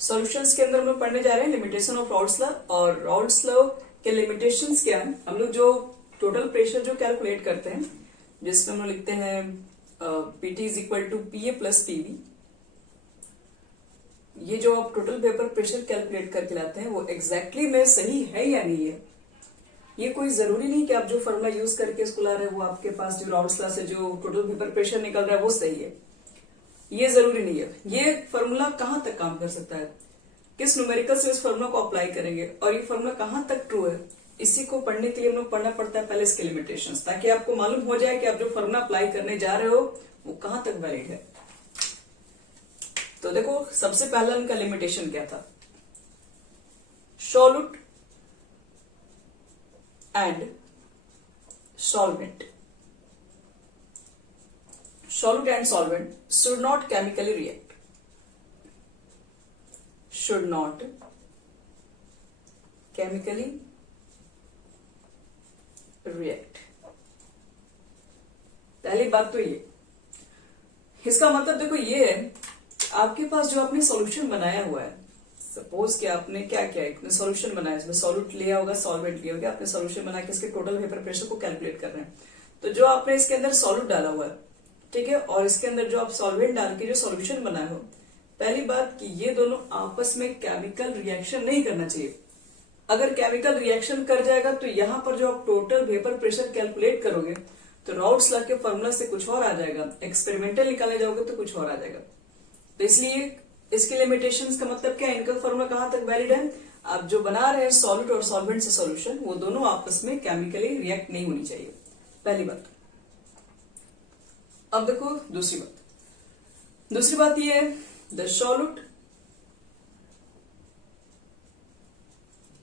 Solutions के अंदर हम लोग पढ़ने जा रहे हैं लिमिटेशन ऑफ राउल्ट्स लॉ। और राउल्ट्स लॉ के लिमिटेशंस क्या है, हम लोग जो टोटल प्रेशर जो कैलकुलेट करते हैं जिसमें हम लोग लिखते हैं PT is equal to PA plus PV. ये जो आप टोटल वेपर प्रेशर कैलकुलेट करके लाते हैं वो एग्जैक्टली में सही है या नहीं है। ये कोई जरूरी नहीं कि आप जो फॉर्मूला यूज करके इसको ला रहे हैं वो आपके पास जो राउल्ट्स लॉ से जो टोटल वेपर प्रेशर निकल रहा है वो सही है, ये जरूरी नहीं है। ये फॉर्मूला कहां तक काम कर सकता है, किस न्यूमेरिकल से इस फॉर्मूला को अप्लाई करेंगे और ये फॉर्मूला कहां तक ट्रू है, इसी को पढ़ने के लिए हम लोग पढ़ना पड़ता है पहले इसके लिमिटेशंस, ताकि आपको मालूम हो जाए कि आप जो फॉर्मूला अप्लाई करने जा रहे हो वो कहां तक वैलिड है। तो देखो सबसे पहला इनका लिमिटेशन क्या था, solute and solvent. Solute and solvent should not chemically react. Should not chemically react. पहली बात तो ये, इसका मतलब देखो ये है आपके पास जो आपने सॉल्यूशन बनाया हुआ है, सपोज कि आपने क्या किया, एक सॉल्यूशन बनाया, इसमें सॉल्यूट लिया होगा, सॉल्वेंट लिया होगा, आपने सॉल्यूशन बना के इसके टोटल वेपर प्रेशर को कैलकुलेट कर रहे हैं। तो जो आपने इसके अंदर सॉल्यूट डाला हुआ है, ठीक है, और इसके अंदर जो आप सॉल्वेंट डाल के जो सॉल्यूशन बनाए हो, पहली बात कि ये दोनों आपस में केमिकल रिएक्शन नहीं करना चाहिए। अगर केमिकल रिएक्शन कर जाएगा तो यहां पर जो आप टोटल वेपर प्रेशर कैलकुलेट करोगे तो राउल्ट्स लॉ के फॉर्मूला से कुछ और आ जाएगा, एक्सपेरिमेंटल निकालने जाओगे तो कुछ और आ जाएगा। तो इसलिए इसके लिमिटेशंस का मतलब क्या है, इनका फॉर्मूला कहां तक वैलिड है, आप जो बना रहे हैं सॉल्यूट और सॉल्वेंट से सॉल्यूशन, वो दोनों आपस में केमिकली रिएक्ट नहीं होनी चाहिए, पहली बात। अब देखो दूसरी बात ये है, the solute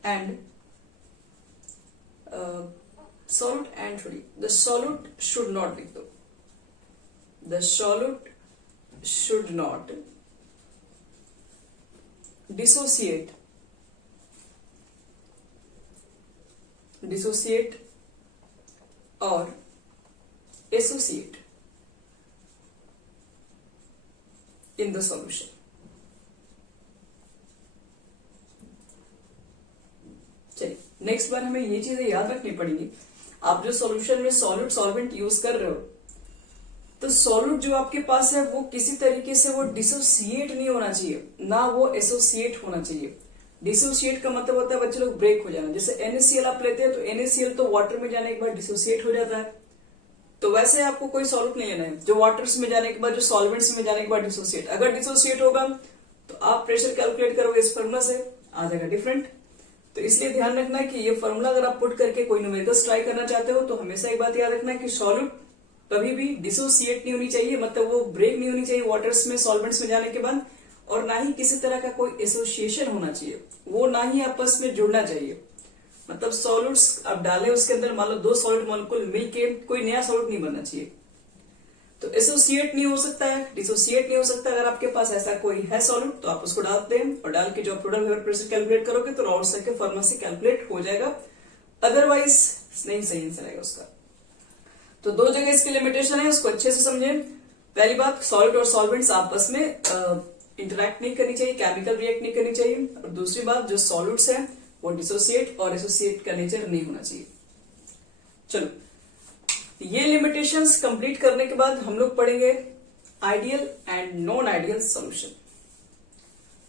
and the solute should not, लिख दो, the solute should not dissociate और एसोसिएट in the solution. चलिए नेक्स्ट बार हमें ये चीजें याद रखनी पड़ेगी। आप जो सॉल्यूशन में सॉल्यूट सॉल्वेंट यूज कर रहे हो, तो सॉल्यूट जो आपके पास है वो किसी तरीके से वो डिसोसिएट नहीं होना चाहिए, ना वो एसोसिएट होना चाहिए। डिसोसिएट का मतलब होता है बच्चे लोग ब्रेक हो जाना। जैसे NaCl आप लेते हैं तो NaCl तो वाटर में जाने के बाद डिसोसिएट हो जाता है, तो वैसे आपको कोई सॉल्यूट नहीं लेना है जो वाटर्स में जाने के बाद, जो सॉल्वेंट्स में जाने के बाद डिसोसिएट। अगर डिसोसिएट होगा तो आप प्रेशर कैलकुलेट करोगे इस फॉर्मूला से, आ जाएगा डिफरेंट। तो इसलिए ध्यान रखना है कि ये फॉर्मूला अगर आप पुट करके कोई न्यूमेरिकल्स ट्राई करना चाहते हो तो हमेशा एक बात याद रखना है कि सॉल्यूट कभी भी डिसोसिएट नहीं होनी चाहिए, मतलब वो ब्रेक नहीं होनी चाहिए वाटर्स में सॉल्वेंट्स में जाने के बाद, और ना ही किसी तरह का कोई एसोसिएशन होना चाहिए, वो ना ही आपस में जुड़ना चाहिए। मतलब सॉल्यूट्स आप डालें उसके अंदर, मान लो 2 सॉल्यूट मॉलिक्यूल मिलके कोई नया सॉल्यूट नहीं बनना चाहिए। तो एसोसिएट नहीं हो सकता है, डिसोसिएट नहीं हो सकता। अगर आपके पास ऐसा कोई है सॉल्यूट तो आप उसको डालते हैं और डाल के जो टोटल वेपर प्रेशर कैलकुलेट करोगे तो राउल्ट्स लॉ के फॉर्मूला से कैलकुलेट हो जाएगा, अदरवाइज नहीं सही आंसर आएगा उसका। तो 2 जगह इसकी लिमिटेशन है, उसको अच्छे से समझें। पहली बात, सॉल्यूट और सॉल्वेंट्स आपस में इंटरैक्ट नहीं करनी चाहिए, केमिकल रिएक्ट नहीं करनी चाहिए। और दूसरी बात, जो सॉल्यूट्स है वो डिसोसिएट और एसोसिएट का नेचर नहीं होना चाहिए। चलो ये लिमिटेशंस कंप्लीट करने के बाद हम लोग पढ़ेंगे ideal and non ideal solution.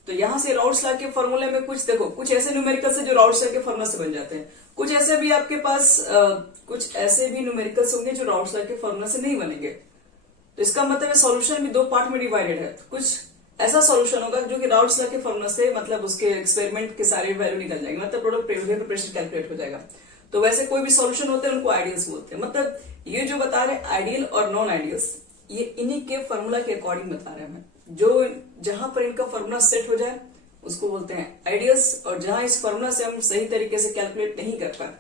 तो यहां से राउल्ट्स लॉ के फॉर्मूले में कुछ देखो, कुछ ऐसे न्यूमेरिकल्स है जो राउल्ट्स लॉ के फॉर्मूला से बन जाते हैं, कुछ ऐसे भी आपके पास कुछ ऐसे भी न्यूमेरिकल्स होंगे जो राउल्ट्स लॉ के फॉर्मूला से नहीं बनेंगे। तो इसका मतलब सॉल्यूशन भी 2 पार्ट में डिवाइडेड है। कुछ ऐसा सॉल्यूशन होगा जो कि राउल्ट्स लॉ के फॉर्मूला से, मतलब उसके एक्सपेरिमेंट के सारे वैल्यू निकल जाएंगे, मतलब टोटल वेपर प्रेशर कैलकुलेट हो जाएगा। तो वैसे कोई भी सॉल्यूशन होते हैं उनको आइडियल्स बोलते हैं। मतलब ये जो बता रहे हैं आइडियल और नॉन आइडियल्स, ये इन्हीं के फॉर्मूला के अकॉर्डिंग बता रहे हैं। जो जहां पर इनका फॉर्मूला सेट हो जाए उसको बोलते हैं आइडियल्स, और जहां इस फॉर्मूला से हम सही तरीके से कैलकुलेट नहीं कर पाए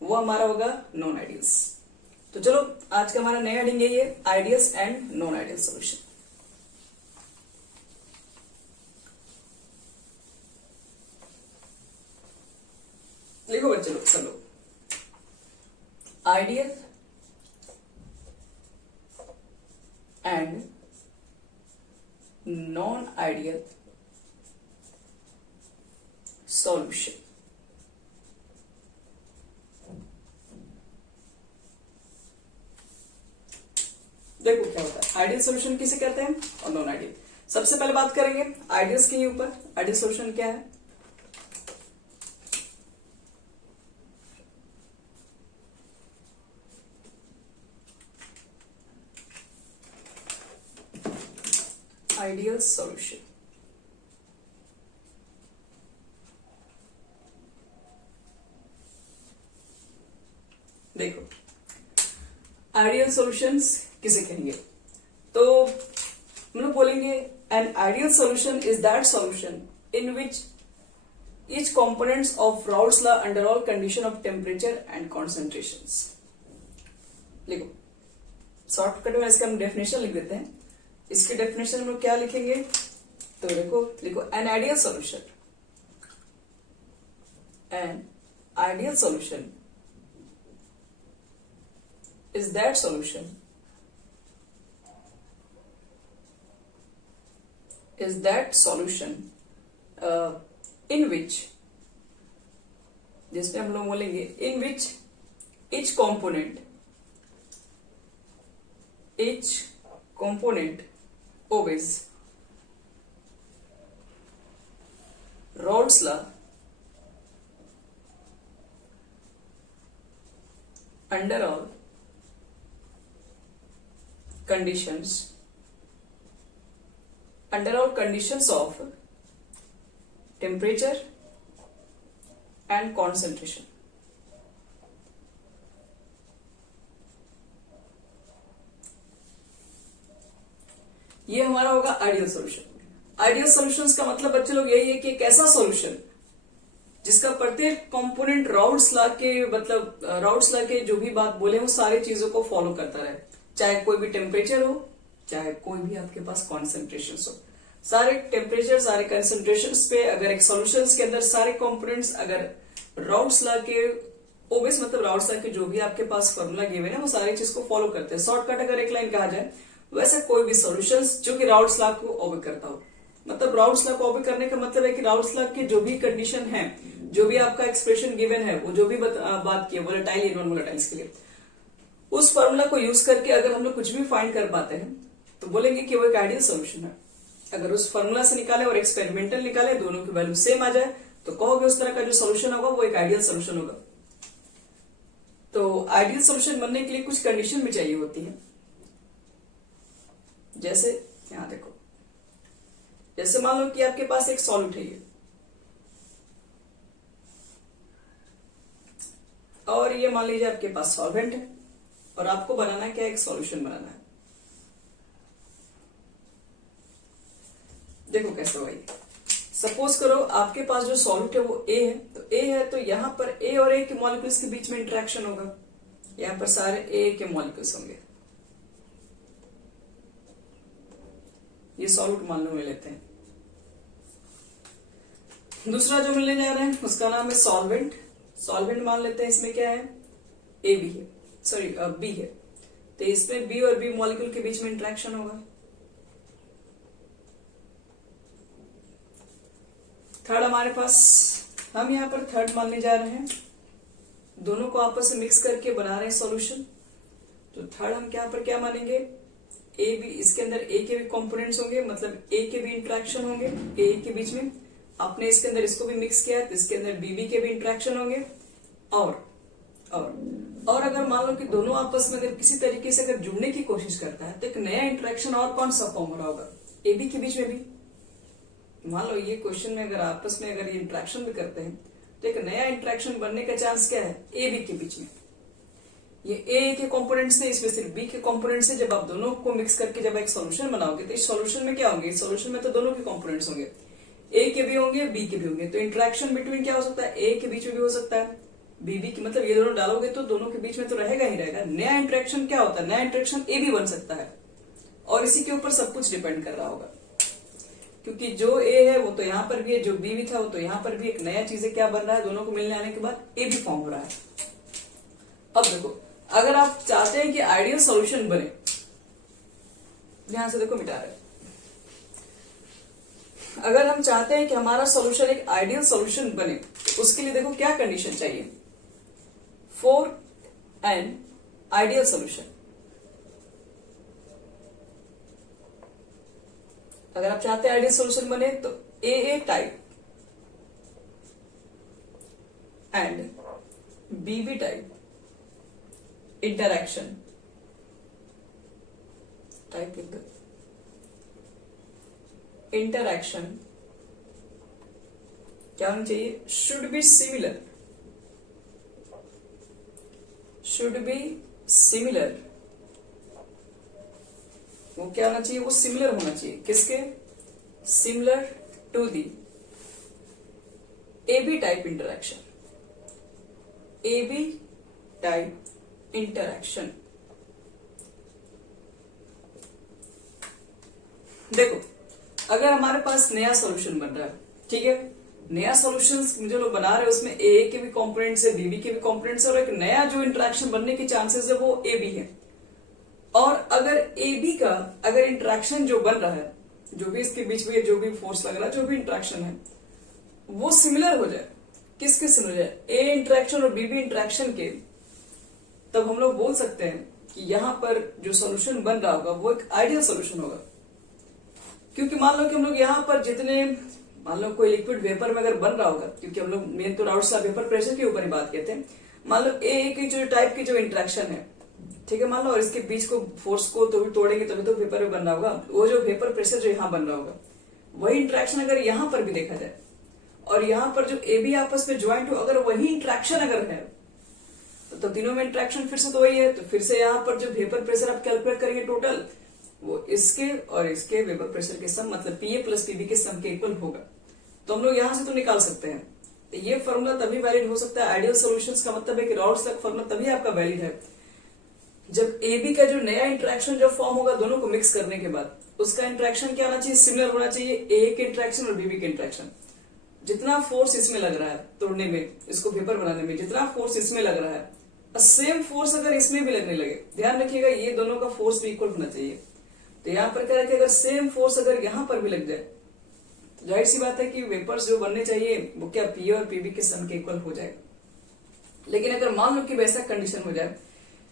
वो हमारा होगा नॉन आइडियल्स। तो चलो आज का हमारा नया हेडिंग यही है, ideals and non ideal solution. लिखो बच्चे लोग, सब लोग, ideal and non ideal solution. देखो क्या होता है, आइडियल सॉल्यूशन किसे कहते हैं और नॉन आइडियल। सबसे पहले बात करेंगे आइडियल्स के ऊपर। आइडियल सॉल्यूशन क्या है? आइडियल सॉल्यूशन देखो, आइडियल सॉल्यूशंस किसे कहेंगे? तो हम लोग बोलेंगे an ideal solution is that solution in which each components of Raoult's law under all condition of temperature and concentrations। लिखो, शॉर्टकट में इसका हम डेफिनेशन लिख देते हैं। इसकी डेफिनेशन हम लोग क्या लिखेंगे? तो देखो, लिखो an ideal solution, an ideal solution is that solution in which, जिसमें हम लोग बोलेंगे in which each component obeys Raoult's law under all conditions of temperature and concentration। ये हमारा होगा आइडियल सॉल्यूशन। आइडियल सॉल्यूशंस का मतलब बच्चे लोग यही है कि एक ऐसा सॉल्यूशन जिसका प्रत्येक कंपोनेंट राउल्ट्स लॉ के, मतलब राउल्ट्स लॉ के जो भी बात बोले वो सारी चीजों को फॉलो करता रहे, चाहे कोई भी टेम्परेचर हो, चाहे कोई भी आपके पास कॉन्सेंट्रेशन हो। सारे टेम्परेचर, सारे कंसेंट्रेशन पे अगर एक सॉल्यूशन के अंदर सारे कंपोनेंट्स अगर राउल्ट्स लॉ के ओबेस, मतलब राउल्ट्स लॉ के जो भी आपके पास फॉर्मूला गिवन है वो सारी चीज को फॉलो करते हैं। शॉर्टकट अगर एक लाइन कहा जाए, वैसे कोई भी सॉल्यूशंस जो कि राउल्ट्स लॉ को ओबे करता हो, मतलब राउल्ट्स लॉ को ओबे करने का मतलब है कि राउल्ट्स लॉ के जो भी कंडीशन है, जो भी आपका एक्सप्रेशन गिवन है, वो जो भी बात की है वोलेटाइल या नॉन वोलेटाइल्स के लिए, उस फॉर्मूला को यूज करके अगर हम लोग कुछ भी फाइंड कर पाते हैं तो बोलेंगे कि वो एक आइडियल सॉल्यूशन है। अगर उस फॉर्मूला से निकाले और एक्सपेरिमेंटल निकाले, दोनों की वैल्यू सेम आ जाए, तो कहोगे उस तरह का जो सॉल्यूशन होगा वो एक आइडियल सॉल्यूशन होगा। तो आइडियल सॉल्यूशन बनने के लिए कुछ कंडीशन भी चाहिए होती है। जैसे यहां देखो, जैसे मान लो कि आपके पास एक सॉल्यूट है ये, और ये मान लीजिए आपके पास सॉल्वेंट है, और आपको बनाना क्या, एक सॉल्यूशन बनाना है। देखो कैसे होगा ये। सपोज करो आपके पास जो सॉल्यूट है वो ए है, तो ए है तो यहां पर ए और ए के मॉलिक्यूल्स के बीच में इंटरेक्शन होगा, यहां पर सारे ए के मॉलिक्यूल्स होंगे। ये सॉल्यूट मान लो ले लेते हैं। दूसरा जो मिलने जा रहे हैं उसका नाम है सॉल्वेंट। सॉल्वेंट मान लेते हैं, इसमें क्या है, ए बी है, सॉरी बी है, तो इसमें बी और बी मॉलिक्यूल के बीच में इंटरेक्शन होगा। थर्ड हमारे पास, हम यहां पर थर्ड मानने जा रहे हैं, दोनों को आपस में मिक्स करके बना रहे हैं सॉल्यूशन। तो थर्ड हम यहाँ पर क्या मानेंगे, ए बी, इसके अंदर ए के भी कंपोनेंट्स होंगे, मतलब ए के भी इंटरेक्शन होंगे ए के बीच में। आपने इसके अंदर इसको भी मिक्स किया तो इसके अंदर बीबी के भी इंटरेक्शन होंगे। और अगर मान लो कि दोनों आपस में अगर किसी तरीके से अगर जुड़ने की कोशिश करता है तो एक नया इंटरेक्शन और कौन सा फॉर्म हो रहा होगा, ए बी के बीच में भी। मान लो ये क्वेश्चन में अगर आपस में अगर ये इंटरेक्शन भी करते हैं तो एक नया इंटरेक्शन बनने का चांस क्या है, ए बी के बीच में। ये ए के कंपोनेंट्स से, इसमें सिर्फ बी के कंपोनेंट्स से जब आप दोनों को मिक्स करके जब एक सॉल्यूशन बनाओगे तो इस सॉल्यूशन में क्या होंगे, इस सॉल्यूशन में तो दोनों के कंपोनेंट्स होंगे, ए के भी होंगे बी के भी होंगे। तो इंटरेक्शन बिटवीन क्या हो सकता है, ए के बीच में भी हो सकता है, बीबी की, मतलब ये दोनों डालोगे तो दोनों के बीच में तो रहेगा ही रहेगा। नया इंटरेक्शन क्या होता है, नया इंटरेक्शन ए भी बन सकता है, और इसी के ऊपर सब कुछ डिपेंड कर रहा होगा, क्योंकि जो ए है वो तो यहाँ पर भी है, जो बी भी था वो तो यहाँ पर भी। एक नया चीजें क्या बन रहा है, दोनों को मिलने आने के बाद ए भी फॉर्म हो रहा है। अब देखो, अगर आप चाहते हैं कि आइडियल सॉल्यूशन बने, ध्यान से देखो, मिटा रहे, अगर हम चाहते हैं कि हमारा सॉल्यूशन एक आइडियल सॉल्यूशन बने, उसके लिए देखो क्या कंडीशन चाहिए फॉर एन आइडियल सॉल्यूशन। अगर आप चाहते हैं आइडियल सॉल्यूशन बने तो A type and B type interaction type लिख दो, इंटरैक्शन क्या होनी चाहिए, should be similar, should be similar. वो क्या होना चाहिए, वो सिमिलर होना चाहिए किसके, similar to the AB type interaction, AB type interaction. देखो अगर हमारे पास नया सॉल्यूशन बन रहा है, ठीक है, नया सॉल्यूशन जो लोग बना रहे हैं उसमें ए के भी कंपोनेंट्स है, बीबी के भी कंपोनेंट्स है, और एक नया जो इंटरेक्शन बनने के चांसेस है वो ए बी है। और अगर ए बी का अगर इंटरेक्शन जो बन रहा है, जो भी इसके बीच में जो भी फोर्स लग रहा है, जो भी इंटरेक्शन है वो सिमिलर हो जाए, किसके सिमिलर हो जाए, ए इंटरेक्शन और बीबी इंटरेक्शन के, तब हम लोग बोल सकते हैं कि यहां पर जो सॉल्यूशन बन रहा होगा वो एक आइडियल सॉल्यूशन होगा। क्योंकि मान लो कि हम लोग यहाँ पर जितने, मान लो कोई लिक्विड वेपर में अगर बन रहा होगा, क्योंकि हम लोग मेन तो डाउट सा वेपर प्रेशर के ऊपर ही बात करते हैं, मान लो ए की जो टाइप की जो इंटरेक्शन है, ठीक है, मान लो, और इसके बीच को फोर्स को तो भी तोड़ेंगे तभी तो वेपर में बन रहा होगा, वो जो वेपर प्रेशर जो यहाँ बन रहा होगा वही इंटरेक्शन अगर यहाँ पर भी देखा जाए और यहाँ पर जो ए बी आपस में ज्वाइंट हो, अगर वही इंटरेक्शन अगर है तो तीनों में इंटरेक्शन फिर से तो वही है, तो फिर से यहाँ पर जो वेपर प्रेशर आप कैलकुलेट करेंगे टोटल, वो इसके और इसके वेपर प्रेशर के सम, मतलब पीए प्लस पीबी के सम के इक्वल होगा। तो हम लोग यहां से तो निकाल सकते हैं। तो ये फॉर्मूला तभी वैलिड हो सकता है, आइडियल सॉल्यूशंस का मतलब है कि राउल्स का फॉर्मूला तभी आपका वैलिड है जब ए बी का जो नया इंटरेक्शन जो फॉर्म होगा दोनों को मिक्स करने के बाद, उसका इंटरेक्शन क्या होना चाहिए, सिमिलर होना चाहिए ए के इंटरेक्शन और बीबी के इंटरेक्शन। जितना फोर्स इसमें लग रहा है तोड़ने में, इसको पेपर बनाने में, जितना फोर्स इसमें लग रहा है, सेम फोर्स अगर इसमें भी लगने लगे, ध्यान रखिएगा ये दोनों का फोर्स भी इक्वल होना चाहिए। तो यहाँ पर क्या रखें, अगर सेम फोर्स अगर यहाँ पर भी लग जाए तो जाहिर सी बात है कि वेपर्स जो बनने चाहिए वो क्या पी और पीबी के सम के इक्वल हो जाएगा। लेकिन अगर मान लो कि वैसा कंडीशन हो जाए,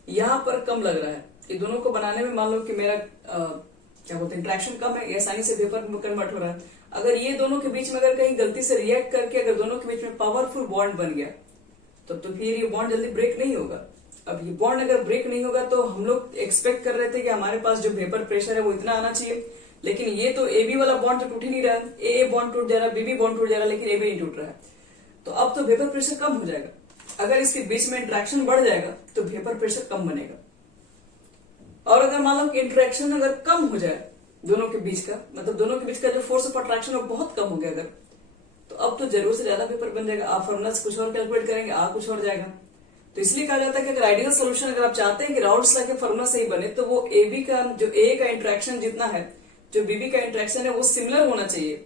यहाँ पर कम लग रहा है, ये दोनों को बनाने में मान लो कि मेरा क्या बोलते हैं इंट्रैक्शन कम है, आसानी से वेपर में कन्वर्ट हो रहा है, अगर ये दोनों के बीच में अगर कहीं गलती से रिएक्ट करके अगर दोनों के बीच में पावरफुल बॉन्ड बन गया तो फिर ये बॉन्ड जल्दी ब्रेक नहीं होगा। अब ये बॉन्ड अगर ब्रेक नहीं होगा तो हम लोग एक्सपेक्ट कर रहे थे कि हमारे पास जो वेपर प्रेशर है वो इतना आना चाहिए, लेकिन ये तो ए बी वाला बॉन्ड तो टूट ही नहीं रहा है, ए बॉन्ड टूट जा रहा है, बीबी बॉन्ड टूट जा रहा है, लेकिन ए बी नहीं टूट रहा है। तो अब तो वेपर प्रेशर कम हो जाएगा, अगर इसके बीच में इंट्रैक्शन बढ़ जाएगा तो वेपर प्रेशर कम बनेगा। और अगर मान लो कि इंट्रैक्शन अगर कम हो जाए दोनों के बीच का, मतलब दोनों के बीच का जो फोर्स ऑफ अट्रैक्शन है बहुत कम हो गया अगर, तो अब तो जरूर से ज्यादा वेपर बन जाएगा। आप फॉर्मूला कुछ और कैलकुलेट करेंगे, आ कुछ और जाएगा। तो इसलिए कहा जाता है कि अगर आइडियल सॉल्यूशन अगर आप चाहते हैं कि राउल्स लॉ के फॉर्मूला सही बने तो वो ए बी का जो ए का इंट्रैक्शन जितना है, जो बीबी का इंट्रैक्शन है वो सिमिलर होना चाहिए।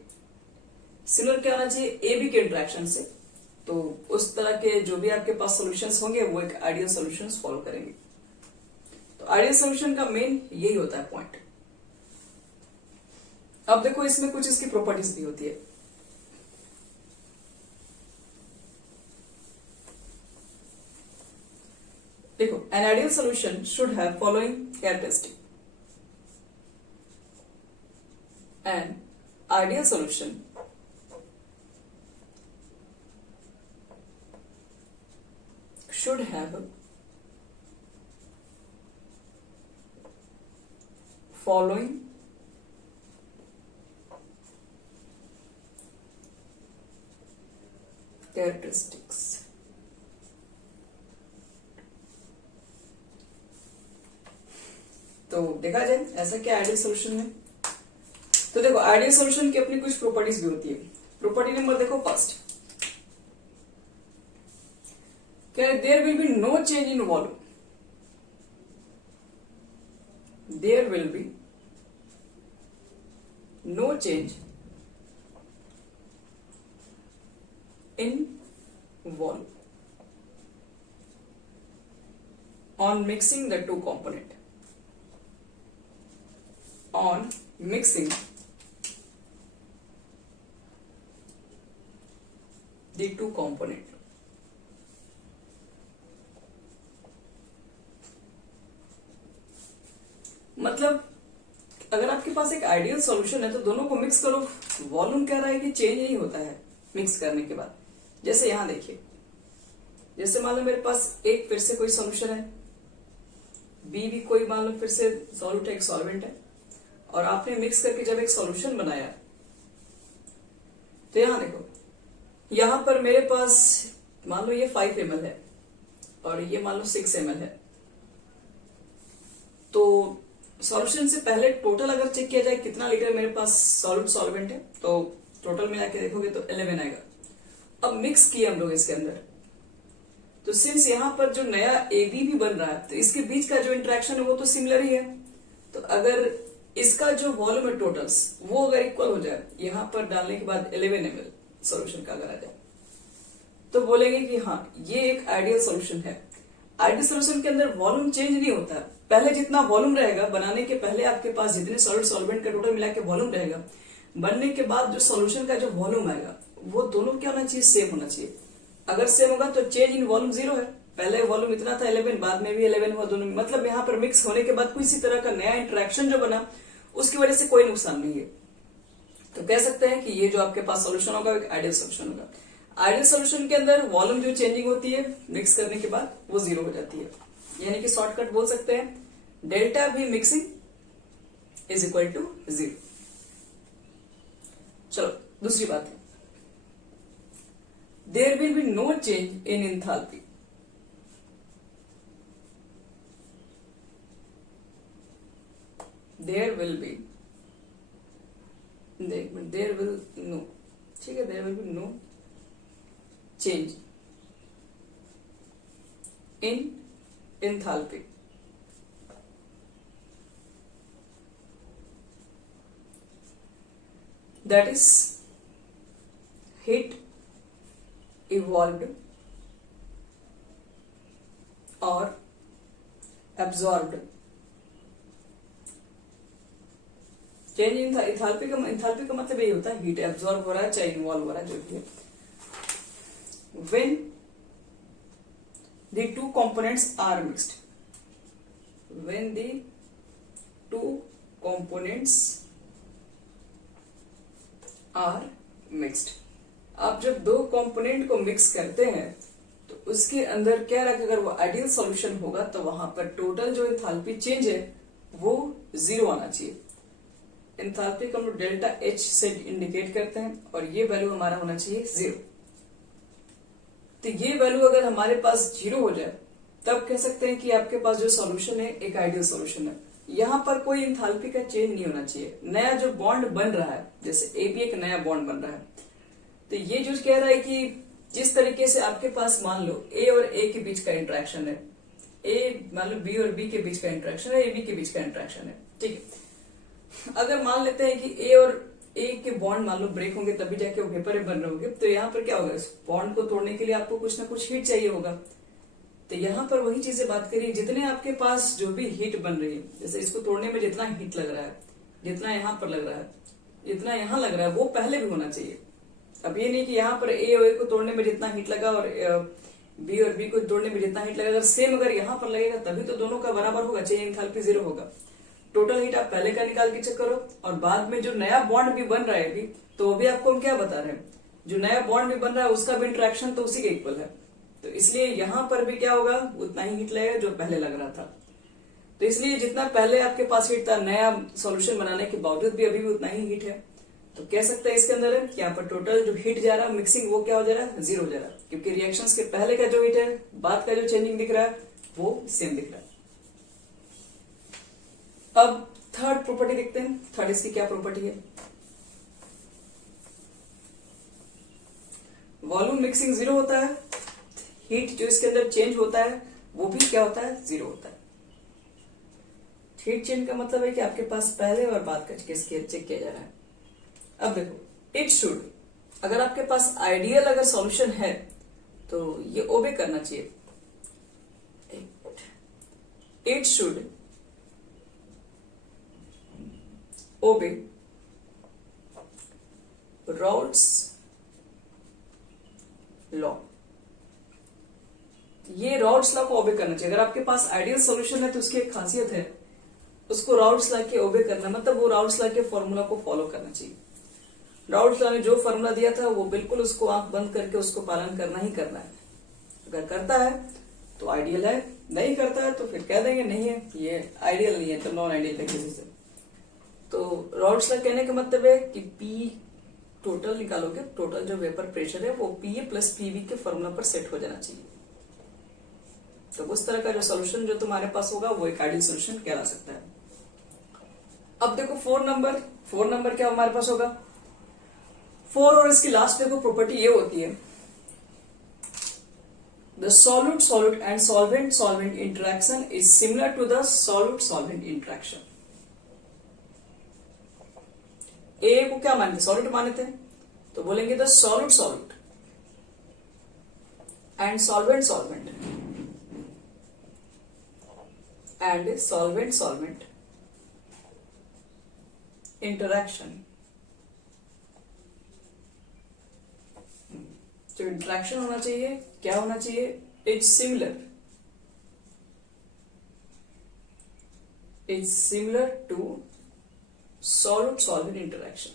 सिमिलर क्या होना चाहिए, ए बी के इंट्रैक्शन से। तो उस तरह के जो भी आपके पास सॉल्यूशंस होंगे वो एक आइडियल सॉल्यूशंस फॉलो करेंगे। तो आइडियल सॉल्यूशन का मेन यही होता है पॉइंट। अब देखो इसमें कुछ इसकी प्रॉपर्टीज भी होती है। देखो an ideal solution should have following characteristic. An ideal solution should have following characteristics. तो देखा जाए ऐसा क्या आइडियल सॉल्यूशन है। तो देखो आइडियल सॉल्यूशन की अपनी कुछ प्रॉपर्टीज भी होती है। प्रॉपर्टी नंबर देखो फर्स्ट, क्या there will be no change in volume, there will be no change in volume on mixing the two component, on mixing the two component. मतलब अगर आपके पास एक आइडियल सॉल्यूशन है तो दोनों को मिक्स करो, वॉल्यूम कह रहा है कि चेंज नहीं होता है मिक्स करने के बाद। जैसे यहां देखिए, जैसे मान लो मेरे पास एक फिर से कोई सॉल्यूशन है, बी भी कोई मान लो फिर से सॉल्यूट है, एक सॉल्वेंट है, और आपने मिक्स करके जब एक सॉल्यूशन बनाया तो यहां देखो, यहां पर मेरे पास मान लो ये 5 ml है और ये मान लो 6 ml है। तो सॉल्यूशन से पहले टोटल अगर चेक किया जाए कितना लीटर मेरे पास सॉल्यूट सॉल्वेंट है, तो टोटल मिला के देखोगे तो 11 आएगा। अब मिक्स किया हम लोग इसके अंदर, तो सिंस यहां पर जो नया AB भी बन रहा है तो इसके बीच का जो इंटरेक्शन है वो तो सिमिलर ही है। तो अगर इसका जो वॉल्यूम है टोटल्स वो अगर इक्वल हो जाए यहां पर डालने के बाद 11 ml सॉल्यूशन का अगर आ जाए, तो बोलेंगे कि हाँ ये एक आइडियल सॉल्यूशन है। आइडियल सॉल्यूशन के अंदर वॉल्यूम चेंज नहीं होता, पहले जितना वॉल्यूम रहेगा बनाने के पहले आपके पास जितने सॉलिड सॉल्वेंट का टोटल मिला के वॉल्यूम रहेगा, बनने के बाद जो सॉल्यूशन का जो वॉल्यूम आएगा वो दोनों क्या होना चाहिए, सेम होना चाहिए। अगर सेम होगा तो चेंज इन वॉल्यूम 0 है, पहले वॉल्यूम इतना था 11, बाद में भी 11 हुआ दोनों में, मतलब यहाँ पर मिक्स होने के बाद किसी तरह का नया इंटरेक्शन जो बना उसकी वजह से कोई नुकसान नहीं है। तो कह सकते हैं कि ये जो आपके पास सॉल्यूशन होगा एक आइडियल सॉल्यूशन होगा। आइडियल सॉल्यूशन के अंदर वॉल्यूम जो चेंजिंग होती है मिक्स करने के बाद वो 0 हो जाती है, यानी कि शॉर्टकट बोल सकते हैं डेल्टा भी मिक्सिंग इज इक्वल टू 0। चलो दूसरी बात है, there will be no change in enthalpy. There will be, there will no, ठीक है, there will be no change in enthalpy. That is heat evolved or absorbed। Change in enthalpy का मतलब यही होता है हीट एब्जॉर्ब हो रहा है चाहे इन्वॉल्व हो रहा है जो भी है। When the two components are mixed, when the two components are mixed, आप जब दो कंपोनेंट को मिक्स करते हैं तो उसके अंदर क्या रखा, अगर वो आइडियल सॉल्यूशन होगा तो वहां पर टोटल जो एंथैल्पी चेंज है वो 0 आना चाहिए। एंथैल्पी को हम लोग डेल्टा H से इंडिकेट करते हैं और ये वैल्यू हमारा होना चाहिए 0। तो ये वैल्यू अगर हमारे पास 0 हो जाए तब कह सकते हैं कि आपके पास जो सॉल्यूशन है एक आइडियल सॉल्यूशन है। यहां पर कोई एंथैल्पी का चेंज नहीं होना चाहिए। नया जो बॉन्ड बन रहा है, जैसे AB एक नया बॉन्ड बन रहा है, तो ये जो कह रहा है कि जिस तरीके से आपके पास मान लो A और A के बीच का इंटरेक्शन है, A मान लो B और B के बीच का इंटरेक्शन है, AB के बीच का इंटरेक्शन है, ठीक है। अगर मान लेते हैं कि A और A के बॉन्ड मान लो ब्रेक होंगे तभी जाके वो वेपर बन रहे होंगे, तो यहाँ पर क्या होगा, इस बॉन्ड को तोड़ने के लिए आपको कुछ ना कुछ हीट चाहिए होगा। तो यहाँ पर वही चीजें बात करिए, जितने आपके पास जो भी हीट बन रही है, जैसे इसको तोड़ने में जितना हीट लग रहा है, जितना यहाँ पर लग रहा है, जितना यहाँ लग रहा है वो पहले भी होना चाहिए। अब ये नहीं कि यहाँ पर A और A को तोड़ने में जितना हीट लगा और B और B को तोड़ने में जितना हीट लगा, अगर सेम अगर यहाँ पर लगेगा तभी तो दोनों का बराबर होगा, चाहिए एंथैल्पी 0 होगा। टोटल हीट आप पहले का निकाल के चेक करो, और बाद में जो नया बॉन्ड भी बन रहा है अभी, तो अभी आपको हम क्या बता रहे हैं, जो नया बॉन्ड भी बन रहा है उसका भी इंटरेक्शन तो उसी के इक्वल है, तो इसलिए यहां पर भी क्या होगा, उतना ही हीट लगेगा जो पहले लग रहा था। तो इसलिए जितना पहले आपके पास हीट था, नया सॉल्यूशन बनाने के बावजूद भी अभी भी उतना ही हीट है। तो कह सकते हैं इसके अंदर है कि यहाँ पर टोटल जो हीट जा रहा है मिक्सिंग वो क्या हो जा रहा है, 0 हो जा रहा है, क्योंकि रिएक्शंस के पहले का जो हीट है, बाद का जो चेंजिंग दिख रहा है वो सेम दिख रहा है। अब थर्ड प्रॉपर्टी देखते हैं, थर्ड इसकी क्या प्रॉपर्टी है। वॉल्यूम मिक्सिंग 0 होता है, हीट जो इसके अंदर चेंज होता है वो भी क्या होता है, 0 होता है। हीट चेंज का मतलब है कि आपके पास पहले और बाद का केस चेक किया जा रहा है। अब देखो, इट शुड, अगर आपके पास आइडियल अगर सॉल्यूशन है तो ये ओबे करना चाहिए। इट शुड ओबे Raoult's लॉ, ये राउट्स लॉ को ओबे करना चाहिए। अगर आपके पास आइडियल सॉल्यूशन है तो उसकी एक खासियत है, उसको राउट्स लॉ के ओबे करना, मतलब वो राउट्स लॉ के फॉर्मूला को फॉलो करना चाहिए। राउट्स लॉ ने जो फॉर्मूला दिया था वो बिल्कुल उसको आंख बंद करके उसको पालन करना ही करना है। अगर करता है तो आइडियल है, नहीं करता है तो फिर कह देंगे नहीं है, ये आइडियल नहीं है, तो नॉन आइडियल है किसी से। तो राउट्स लॉ कहने का मतलब है कि पी टोटल निकालोगे, टोटल जो वेपर प्रेशर है वो पी ए प्लस पीवी के फॉर्मूला पर सेट हो जाना चाहिए। तो उस तरह का जो सोल्यूशन जो तुम्हारे पास होगा वो एक आइडियल सोल्यूशन कहला सकता है। अब देखो 4 नंबर क्या हमारे पास होगा, 4 और इसकी लास्ट देखो प्रॉपर्टी ये होती है, the solute and solvent interaction is similar to the solute interaction। A को क्या मानते, सॉल्यूट मानते हैं, तो बोलेंगे the solute and solvent and solvent interaction, जो इंटरेक्शन होना चाहिए क्या होना चाहिए, it's similar to solute interaction.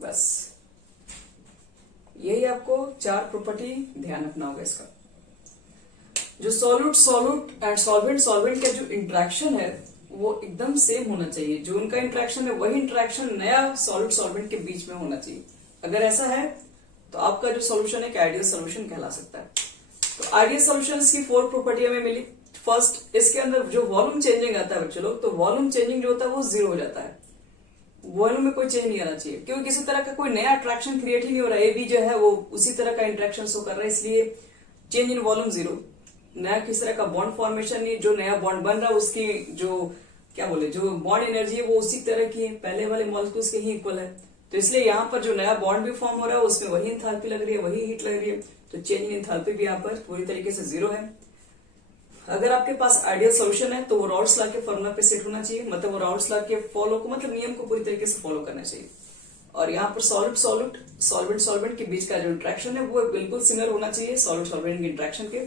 बस यही आपको 4 प्रॉपर्टी ध्यान रखना होगा इसका। जो solute एंड solvent का जो इंटरेक्शन है वो एकदम सेम होना चाहिए, जो उनका इंटरेक्शन है वही इंटरेक्शन नया solvent के बीच में होना चाहिए। अगर ऐसा है तो आपका जो सॉल्यूशन है आइडियल सॉल्यूशन कहला सकता है। तो आइडियल सॉल्यूशन की 4 प्रॉपर्टी हमें मिली। फर्स्ट, इसके अंदर जो वॉल्यूम चेंजिंग आता है बच्चे लोग, तो वॉल्यूम चेंजिंग जो होता है वो 0 हो जाता है, वॉल्यूम में कोई चेंज नहीं आना चाहिए, क्योंकि किसी तरह का कोई नया अट्रैक्शन क्रिएट ही नहीं हो रहा है। ए बी जो है वो उसी तरह का इंट्रैक्शन शो कर रहा है, इसलिए चेंज इन वॉल्यूम 0। नया किसी तरह का बॉन्ड फॉर्मेशन नहीं, जो नया बॉन्ड बन रहा है उसकी जो क्या बोले जो बॉन्ड एनर्जी है वो उसी तरह की है, पहले वाले मॉलिक्यूल्स के ही इक्वल है। तो इसलिए यहाँ पर जो नया बॉन्ड भी फॉर्म हो रहा है उसमें वही एंथैल्पी लग रही है, वही हीट लग रही है, तो चेंज इन एंथैल्पी भी यहाँ पर पूरी तरीके से 0 है। अगर आपके पास आइडियल सॉल्यूशन है तो वो राउट्स लॉ के फॉर्मूला पे सेट होना चाहिए, मतलब वो राउट्स लॉ के फॉलो को मतलब नियम को पूरी तरीके से फॉलो करना चाहिए। और यहाँ पर सॉल्वेंट के बीच का जो इंट्रैक्शन है वो बिल्कुल सिमिलर होना चाहिए सॉल्वेंट के इंट्रैक्शन के,